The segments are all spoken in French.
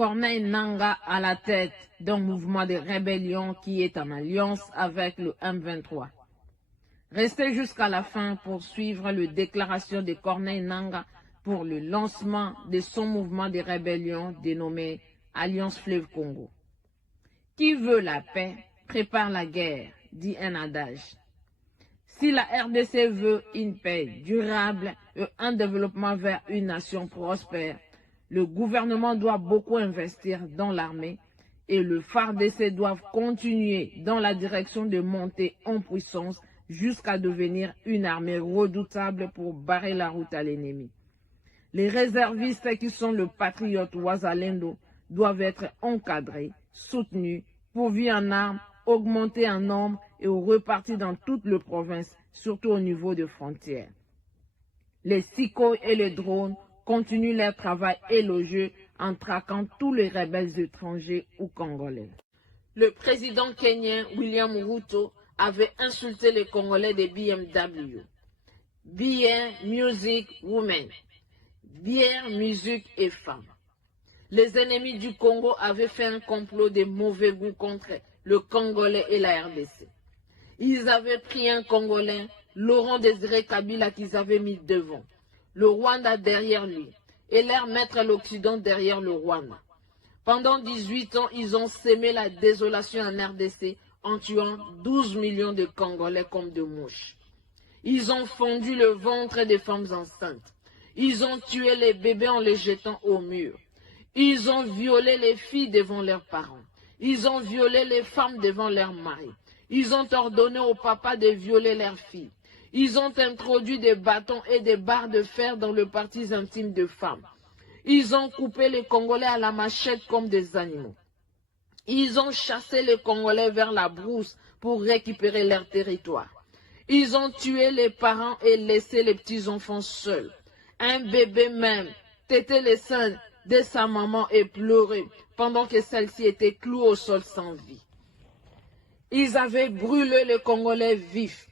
Corneille Nangaa à la tête d'un mouvement de rébellion qui est en alliance avec le M23. Restez jusqu'à la fin pour suivre la déclaration de Corneille Nangaa pour le lancement de son mouvement de rébellion dénommé Alliance Fleuve Congo. Qui veut la paix prépare la guerre, dit un adage. Si la RDC veut une paix durable et un développement vers une nation prospère, le gouvernement doit beaucoup investir dans l'armée et le FARDC doit continuer dans la direction de monter en puissance jusqu'à devenir une armée redoutable pour barrer la route à l'ennemi. Les réservistes qui sont le patriote Wazalendo doivent être encadrés, soutenus, pourvus en armes, augmentés en nombre et repartis dans toute la province, surtout au niveau des frontières. Les SICO et les drones continuent leur travail élogieux en traquant tous les rebelles étrangers ou congolais. Le président kenyan William Ruto avait insulté les Congolais des BMW. Beer, music, women. Bière, musique et femmes. Les ennemis du Congo avaient fait un complot de mauvais goût contre le Congolais et la RDC. Ils avaient pris un Congolais, Laurent Désiré Kabila, qu'ils avaient mis devant, le Rwanda derrière lui, et leur mettre l'Occident derrière le Rwanda. Pendant 18 ans, ils ont sémé la désolation en RDC en tuant 12 millions de Congolais comme de mouches. Ils ont fendu le ventre des femmes enceintes. Ils ont tué les bébés en les jetant au mur. Ils ont violé les filles devant leurs parents. Ils ont violé les femmes devant leurs maris. Ils ont ordonné aux papas de violer leurs filles. Ils ont introduit des bâtons et des barres de fer dans les parties intimes de femmes. Ils ont coupé les Congolais à la machette comme des animaux. Ils ont chassé les Congolais vers la brousse pour récupérer leur territoire. Ils ont tué les parents et laissé les petits-enfants seuls. Un bébé même tétait les seins de sa maman et pleurait pendant que celle-ci était clouée au sol sans vie. Ils avaient brûlé les Congolais vifs.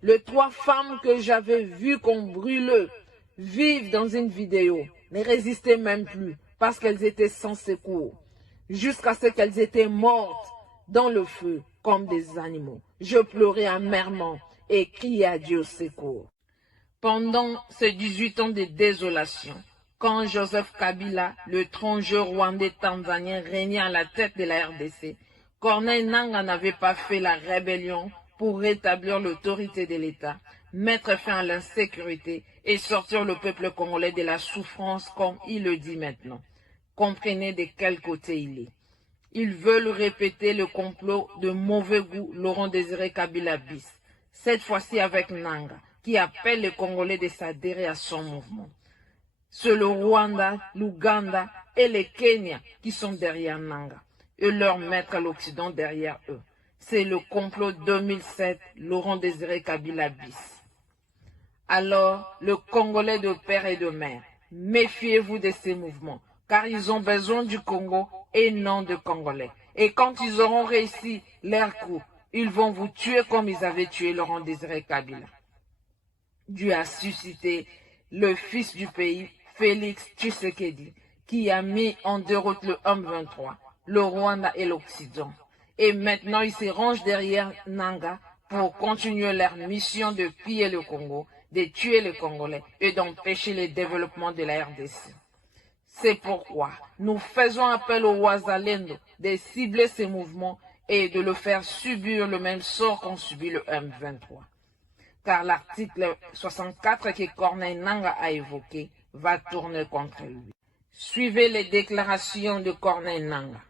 Les 3 femmes que j'avais vues qu'on brûle vives dans une vidéo ne résistaient même plus parce qu'elles étaient sans secours, jusqu'à ce qu'elles étaient mortes dans le feu comme des animaux. Je pleurais amèrement et criais à Dieu secours. Pendant ces 18 ans de désolation, quand Joseph Kabila, l'étranger rwandais tanzanien, régnait à la tête de la RDC, Corneille Nangaa n'avait pas fait la rébellion pour rétablir l'autorité de l'État, mettre fin à l'insécurité et sortir le peuple congolais de la souffrance comme il le dit maintenant. Comprenez de quel côté il est. Ils veulent répéter le complot de mauvais goût Laurent Désiré Kabila bis, cette fois-ci avec Nangaa, qui appelle les Congolais de s'adhérer à son mouvement. C'est le Rwanda, l'Ouganda et le Kenya qui sont derrière Nangaa et leur mettre l'Occident derrière eux. C'est le complot 2007, Laurent Désiré Kabila bis. Alors, le Congolais de père et de mère, méfiez-vous de ces mouvements, car ils ont besoin du Congo et non de Congolais. Et quand ils auront réussi leur coup, ils vont vous tuer comme ils avaient tué Laurent Désiré Kabila. Dieu a suscité le fils du pays, Félix Tshisekedi, qui a mis en déroute le M23, le Rwanda et l'Occident. Et maintenant, ils se rangent derrière Nangaa pour continuer leur mission de piller le Congo, de tuer les Congolais et d'empêcher le développement de la RDC. C'est pourquoi nous faisons appel au Wazalendo de cibler ces mouvements et de le faire subir le même sort qu'ont subi le M23. Car l'article 64 que Corneille Nangaa a évoqué va tourner contre lui. Suivez les déclarations de Corneille Nangaa.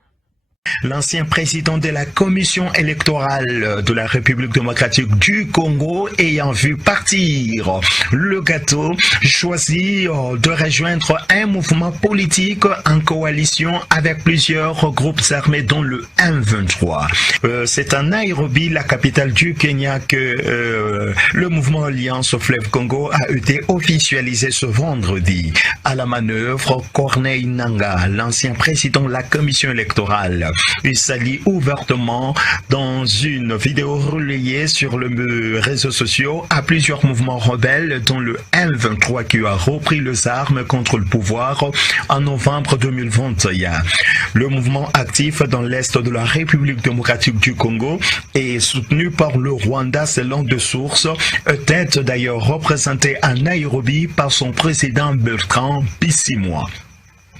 L'ancien président de la commission électorale de la République démocratique du Congo ayant vu partir le gâteau, choisit de rejoindre un mouvement politique en coalition avec plusieurs groupes armés dont le M23. C'est à Nairobi, la capitale du Kenya, que le mouvement Alliance Fleuve Congo a été officialisé ce vendredi. À la manœuvre, Corneille Nangaa, l'ancien président de la commission électorale, Il s'allie ouvertement dans une vidéo relayée sur les réseaux sociaux à plusieurs mouvements rebelles dont le M23 qui a repris les armes contre le pouvoir en novembre 2021. Le mouvement actif dans l'est de la République démocratique du Congo est soutenu par le Rwanda selon des sources, tête d'ailleurs représentée à Nairobi par son président Bertrand Bisimwa.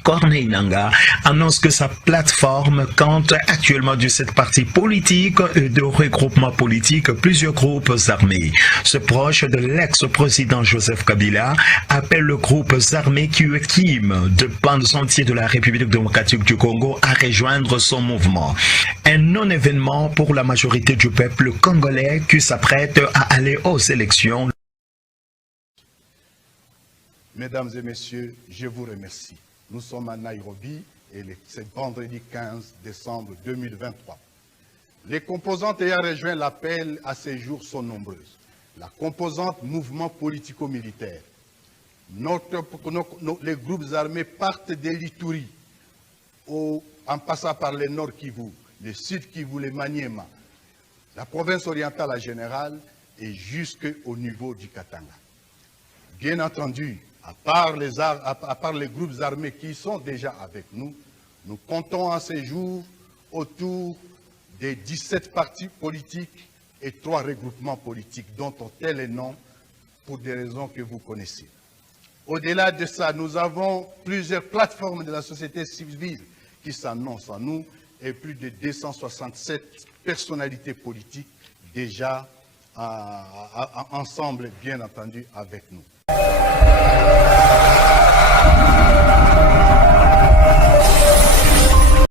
Corneille Nangaa annonce que sa plateforme compte actuellement de cette partie politique et de regroupement politique plusieurs groupes armés. Ce proche de l'ex-président Joseph Kabila appelle le groupe armé QEKIM de pans entiers de la République démocratique du Congo à rejoindre son mouvement. Un non-événement pour la majorité du peuple congolais qui s'apprête à aller aux élections. Mesdames et messieurs, je vous remercie. Nous sommes à Nairobi et c'est vendredi 15 décembre 2023. Les composantes ayant rejoint l'appel à ces jours sont nombreuses. La composante mouvement politico-militaire. Les groupes armés partent de l'Ituri en passant par le Nord Kivu, le Sud Kivu, le Maniema, la province orientale en général et jusqu'au niveau du Katanga. Bien entendu, à part les groupes armés qui sont déjà avec nous, nous comptons à ces jours autour des 17 partis politiques et 3 regroupements politiques dont on tait les noms pour des raisons que vous connaissez. Au-delà de ça, nous avons plusieurs plateformes de la société civile qui s'annoncent à nous et plus de 267 personnalités politiques déjà ensemble, bien entendu, avec nous.